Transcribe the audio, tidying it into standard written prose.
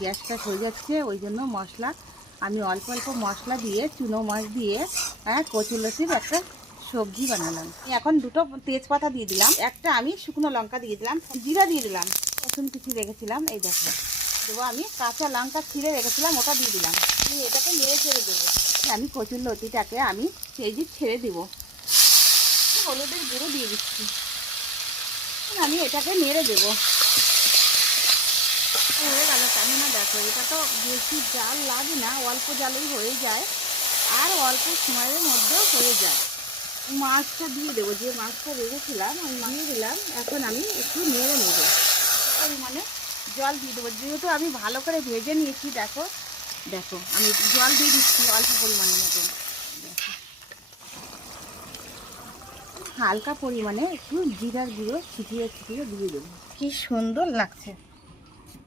গ্যাসটা হয়ে যাচ্ছে, ওই জন্য মশলা আমি অল্প অল্প মশলা দিয়ে চুনো মাছ দিয়ে কচুরলতির একটা সবজি বানালাম। এখন দুটো তেজপাতা দিয়ে দিলাম, একটা আমি শুকনো লঙ্কা দিয়ে দিলাম, জিরা দিয়ে দিলাম, রসুন কুচি রেখেছিলাম এই দেখো দেবো, আমি কাঁচা লঙ্কা ছিঁড়ে রেখেছিলাম ওটা দিয়ে দিলাম। আমি এটাকে নেড়ে ছেড়ে দেবো। আমি কচুরলতিটাকে আমি সেই যে ছেড়ে দেবো, হলুদের গুঁড়ো দিয়ে দিচ্ছি। আমি এটাকে নেড়ে দেবো। হয়ে গেল, কেননা দেখো এটা তো বেশি জাল লাগে না, অল্প জালেই হয়ে যায় আর অল্প সময়ের মধ্যেও হয়ে যায়। মাছটা দিয়ে দেবো, যে মাছটা রেখেছিলাম আমি দিয়ে দিলাম। এখন আমি একটু নেড়ে নেবো, পরিমাণে জল দিয়ে দেবো, যেহেতু আমি ভালো করে ভেজে নিয়েছি। দেখো দেখো আমি জল দিয়ে দিচ্ছি অল্প পরিমাণের মতন। দেখো হালকা পরিমাণে একটু জিরার গুঁড়ো ছিটিয়ে ছিটিয়ে দিয়ে দেবো, কি সুন্দর লাগছে।